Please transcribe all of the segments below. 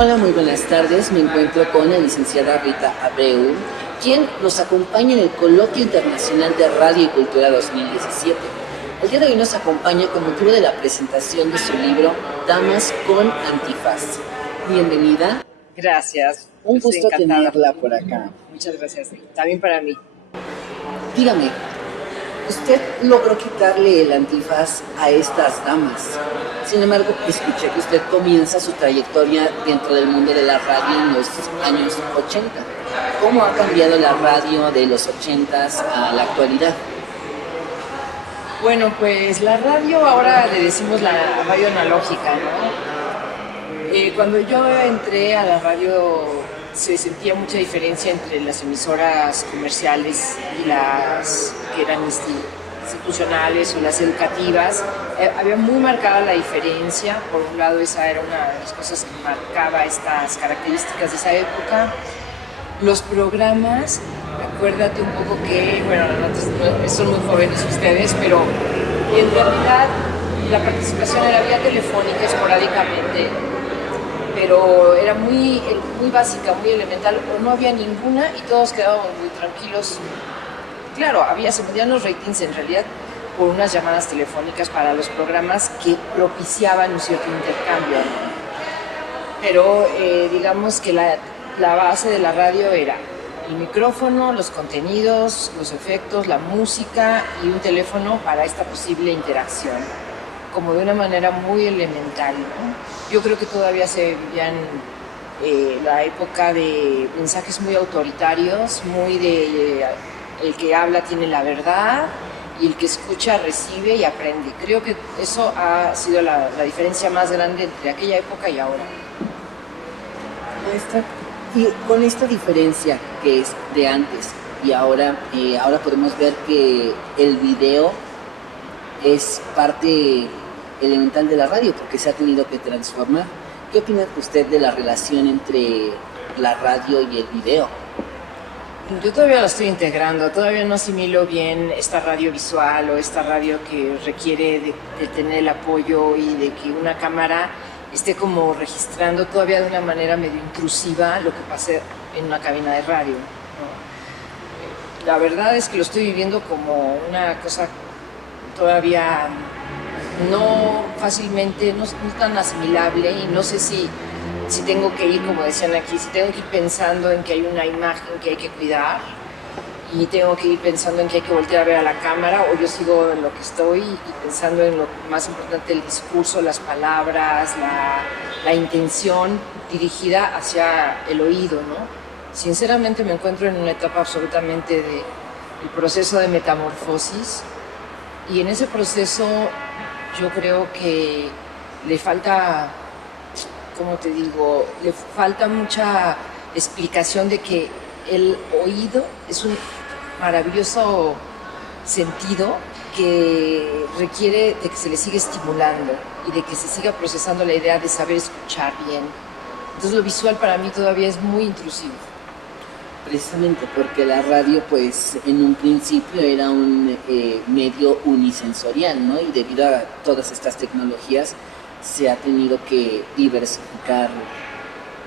Hola, muy buenas tardes. Me encuentro con la licenciada Rita Abreu, quien nos acompaña en el Coloquio Internacional de Radio y Cultura 2017. El día de hoy nos acompaña con motivo de la presentación de su libro Damas con Antifaz. Bienvenida. Gracias. Un Estoy gusto encantada. tenerla por acá. Muchas gracias. También para mí. Dígame, usted logró quitarle el antifaz a estas damas. Sin embargo, escuché que usted comienza su trayectoria dentro del mundo de la radio en los años 80. ¿Cómo ha cambiado la radio de los 80 a la actualidad? Bueno, pues la radio ahora le decimos la radio analógica, ¿no? Cuando yo entré a la radio se sentía mucha diferencia entre las emisoras comerciales y las que eran institucionales o las educativas. Había muy marcada la diferencia. Por un lado, esa era una de las cosas que marcaba estas características de esa época. Los programas, acuérdate un poco que, bueno, no son muy jóvenes ustedes, pero en realidad la participación era vía telefónica esporádicamente, pero era muy básica, muy elemental, o no había ninguna y todos quedábamos muy tranquilos. Claro, se medían los ratings en realidad por unas llamadas telefónicas para los programas que propiciaban un cierto intercambio, ¿no? Pero digamos que la base de la radio era el micrófono, los contenidos, los efectos, la música y un teléfono para esta posible interacción, como de una manera muy elemental, ¿no? Yo creo que todavía se vivían la época de mensajes muy autoritarios, muy de el que habla tiene la verdad y el que escucha recibe y aprende. Creo que eso ha sido la diferencia más grande entre aquella época y ahora. Y con esta diferencia que es de antes y ahora podemos ver que el video es parte elemental de la radio porque se ha tenido que transformar. ¿Qué opina usted de la relación entre la radio y el video? Yo todavía lo estoy integrando, todavía no asimilo bien esta radio visual o esta radio que requiere de tener el apoyo y de que una cámara esté como registrando todavía de una manera medio intrusiva lo que pasa en una cabina de radio, ¿no? La verdad es que lo estoy viviendo como una cosa todavía no fácilmente, no tan asimilable, y no sé si tengo que ir, como decían aquí, si tengo que ir pensando en que hay una imagen que hay que cuidar y tengo que ir pensando en que hay que voltear a ver a la cámara, o yo sigo en lo que estoy y pensando en lo más importante, el discurso, las palabras, la intención dirigida hacia el oído, ¿no? Sinceramente me encuentro en una etapa absolutamente del proceso de metamorfosis, y en ese proceso yo creo que le falta, como te digo, le falta mucha explicación de que el oído es un maravilloso sentido que requiere de que se le siga estimulando y de que se siga procesando la idea de saber escuchar bien. Entonces lo visual para mí todavía es muy intrusivo. Precisamente porque la radio, pues, en un principio era un medio unisensorial, ¿no? Y debido a todas estas tecnologías se ha tenido que diversificar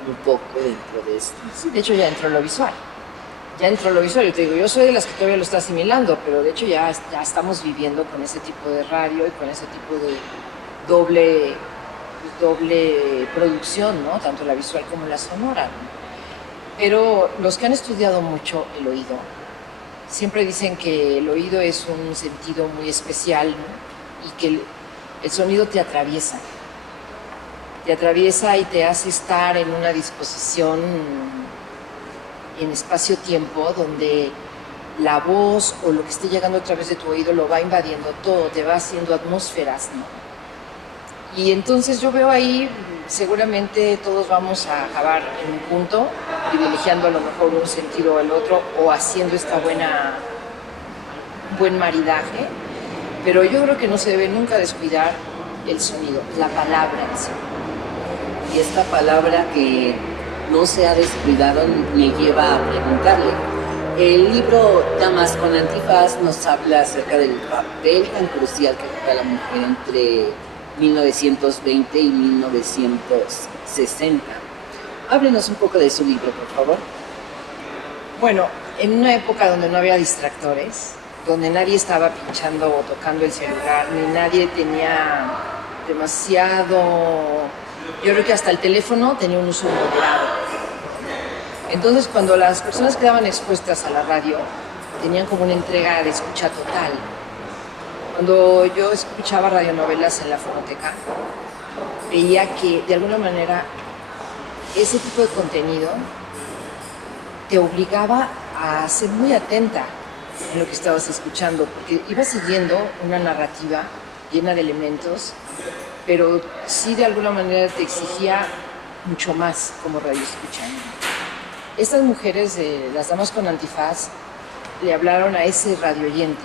un poco dentro de esto. Sí, de hecho ya entró lo visual. Yo te digo, yo soy de las que todavía lo está asimilando, pero de hecho ya estamos viviendo con ese tipo de radio y con ese tipo de doble producción, ¿no? Tanto la visual como la sonora, ¿no? Pero los que han estudiado mucho el oído siempre dicen que el oído es un sentido muy especial, ¿no? Y que el sonido te atraviesa y te hace estar en una disposición en espacio-tiempo donde la voz o lo que esté llegando a través de tu oído lo va invadiendo todo, te va haciendo atmósferas, ¿no? Y entonces yo veo ahí, seguramente todos vamos a acabar en un punto, privilegiando a lo mejor un sentido o el otro, o haciendo un buen maridaje, pero yo creo que no se debe nunca descuidar el sonido, la palabra en sí. Y esta palabra que no se ha descuidado me lleva a preguntarle. El libro Damas con Antifaz nos habla acerca del papel tan crucial que juega la mujer entre 1920 y 1960. Háblenos un poco de su libro, por favor. Bueno, en una época donde no había distractores, donde nadie estaba pinchando o tocando el celular, ni nadie tenía demasiado... Yo creo que hasta el teléfono tenía un uso moderado. Entonces, cuando las personas quedaban expuestas a la radio, tenían como una entrega de escucha total. Cuando yo escuchaba radionovelas en la fonoteca, veía que de alguna manera ese tipo de contenido te obligaba a ser muy atenta en lo que estabas escuchando, porque ibas siguiendo una narrativa llena de elementos, pero sí de alguna manera te exigía mucho más como radioescucha. Estas mujeres de las damas con antifaz le hablaron a ese radioyente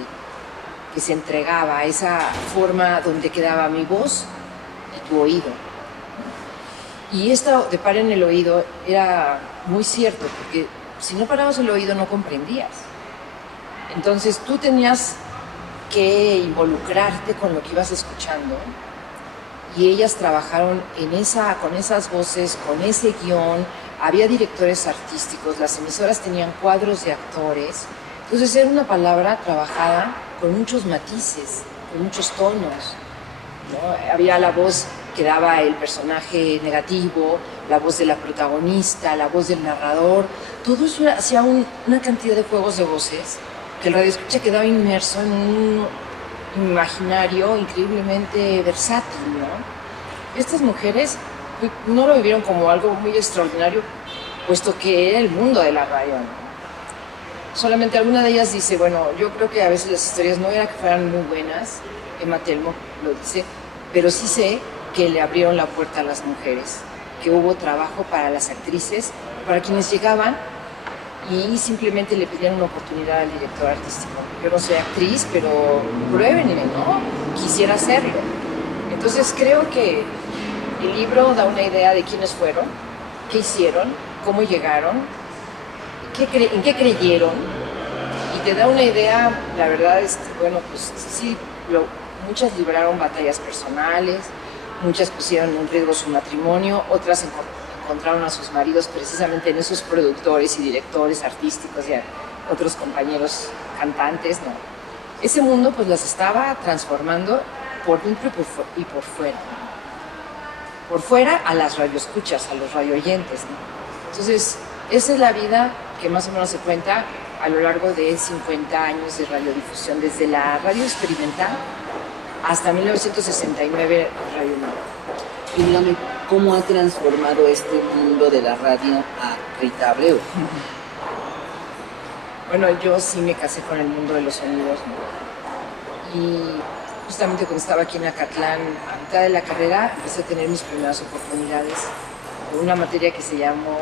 que se entregaba a esa forma donde quedaba mi voz y tu oído. Y esto de parar en el oído era muy cierto, porque si no parabas el oído no comprendías. Entonces tú tenías que involucrarte con lo que ibas escuchando, y ellas trabajaron con esas voces, con ese guión. Había directores artísticos, las emisoras tenían cuadros de actores. Entonces era una palabra trabajada con muchos matices, con muchos tonos, ¿no? Había la voz que daba el personaje negativo, la voz de la protagonista, la voz del narrador. Todo eso hacía una cantidad de juegos de voces que el radioescucha quedaba inmerso en un imaginario increíblemente versátil, ¿no? Estas mujeres no lo vivieron como algo muy extraordinario, puesto que era el mundo de la radio, ¿no? Solamente alguna de ellas dice, bueno, yo creo que a veces las historias no era que fueran muy buenas, Emma Telmo lo dice, pero sí sé que le abrieron la puerta a las mujeres, que hubo trabajo para las actrices, para quienes llegaban y simplemente le pedían una oportunidad al director artístico. Yo no soy actriz, pero pruébenme, ¿no? Quisiera hacerlo. Entonces creo que el libro da una idea de quiénes fueron, qué hicieron, cómo llegaron, en qué creyeron, y te da una idea. La verdad es que, bueno, pues sí, muchas libraron batallas personales, muchas pusieron en riesgo su matrimonio, otras encontraron a sus maridos precisamente en esos productores y directores artísticos y a otros compañeros cantantes, ¿no? Ese mundo pues las estaba transformando por dentro y por fuera. Por fuera a las radioescuchas, a los radioyentes, ¿no? Entonces, esa es la vida que más o menos se cuenta a lo largo de 50 años de radiodifusión, desde la radio experimental hasta 1969 Radio Nueva. Y dígame, ¿cómo ha transformado este mundo de la radio a Rita Abreu? Bueno, yo sí me casé con el mundo de los sonidos, ¿no? Y justamente cuando estaba aquí en Acatlán, a mitad de la carrera, empecé a tener mis primeras oportunidades de una materia que se llamó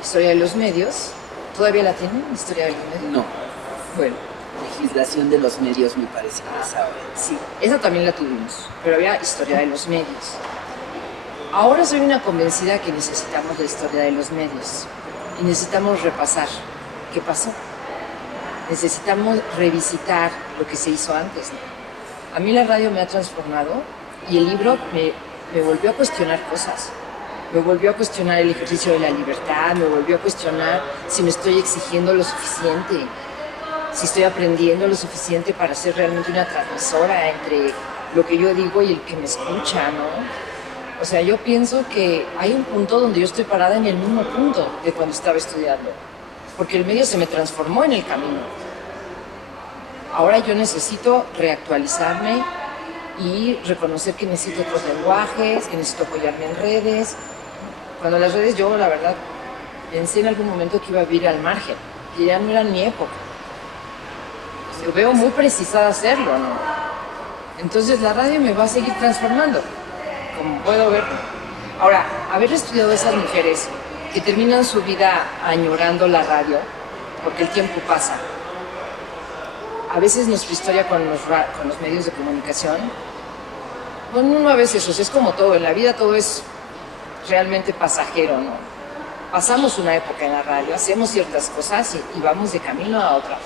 Historia de los Medios. ¿Todavía la tienen, Historia de los Medios? No. Bueno. Legislación de los medios, me parece que sabe. Sí, esa también la tuvimos, pero había Historia de los Medios. Ahora soy una convencida que necesitamos la historia de los medios y necesitamos repasar qué pasó. Necesitamos revisitar lo que se hizo antes, ¿no? A mí la radio me ha transformado y el libro me volvió a cuestionar cosas. Me volvió a cuestionar el ejercicio de la libertad, me volvió a cuestionar si me estoy exigiendo lo suficiente, si estoy aprendiendo lo suficiente para ser realmente una transmisora entre lo que yo digo y el que me escucha, ¿no? O sea, yo pienso que hay un punto donde yo estoy parada en el mismo punto de cuando estaba estudiando, porque el medio se me transformó en el camino. Ahora yo necesito reactualizarme y reconocer que necesito otros lenguajes, que necesito apoyarme en redes. Cuando las redes, yo la verdad pensé en algún momento que iba a vivir al margen, que ya no era mi época. Yo veo muy precisada hacerlo, ¿no? Entonces la radio me va a seguir transformando, como puedo ver. Ahora, haber estudiado a esas mujeres que terminan su vida añorando la radio, porque el tiempo pasa. A veces nuestra historia con los medios de comunicación, bueno, no a veces, o sea, es como todo, en la vida todo es realmente pasajero, ¿no? Pasamos una época en la radio, hacemos ciertas cosas y vamos de camino a otra,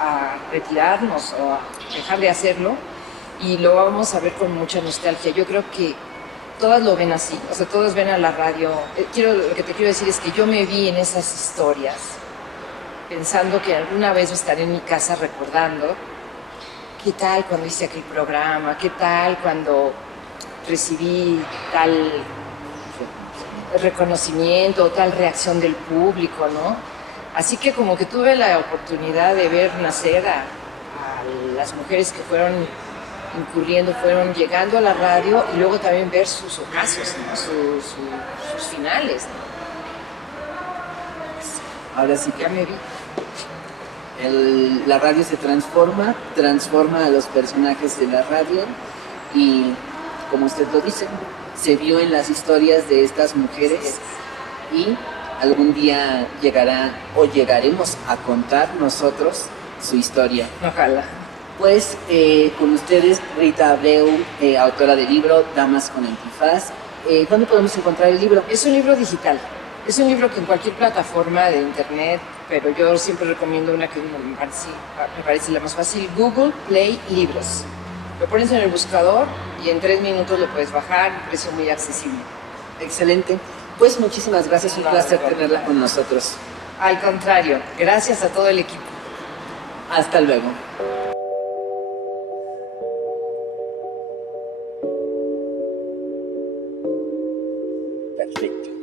a retirarnos o a dejar de hacerlo, y lo vamos a ver con mucha nostalgia. Yo creo que todas lo ven así, o sea, todas ven a la radio. Lo que te quiero decir es que yo me vi en esas historias pensando que alguna vez estaré en mi casa recordando qué tal cuando hice aquel programa, qué tal cuando recibí tal reconocimiento, tal reacción del público, ¿no? Así que como que tuve la oportunidad de ver nacer a las mujeres que fueron incurriendo, fueron llegando a la radio y luego también ver sus ocasos, ¿no? sus finales, ¿no? Ahora sí Ya me vi. la radio se transforma a los personajes de la radio y, como usted lo dice, se vio en las historias de estas mujeres y algún día llegará o llegaremos a contar nosotros su historia. Ojalá. Pues con ustedes, Rita Abreu, autora del libro Damas con Antifaz. ¿Dónde podemos encontrar el libro? Es un libro digital. Es un libro que en cualquier plataforma de internet, pero yo siempre recomiendo una que me parece la más fácil, Google Play Libros. Lo pones en el buscador y en 3 minutos lo puedes bajar, un precio muy accesible. Excelente. Pues muchísimas gracias, un placer tenerla con nosotros. Al contrario, gracias a todo el equipo. Hasta luego. Perfecto.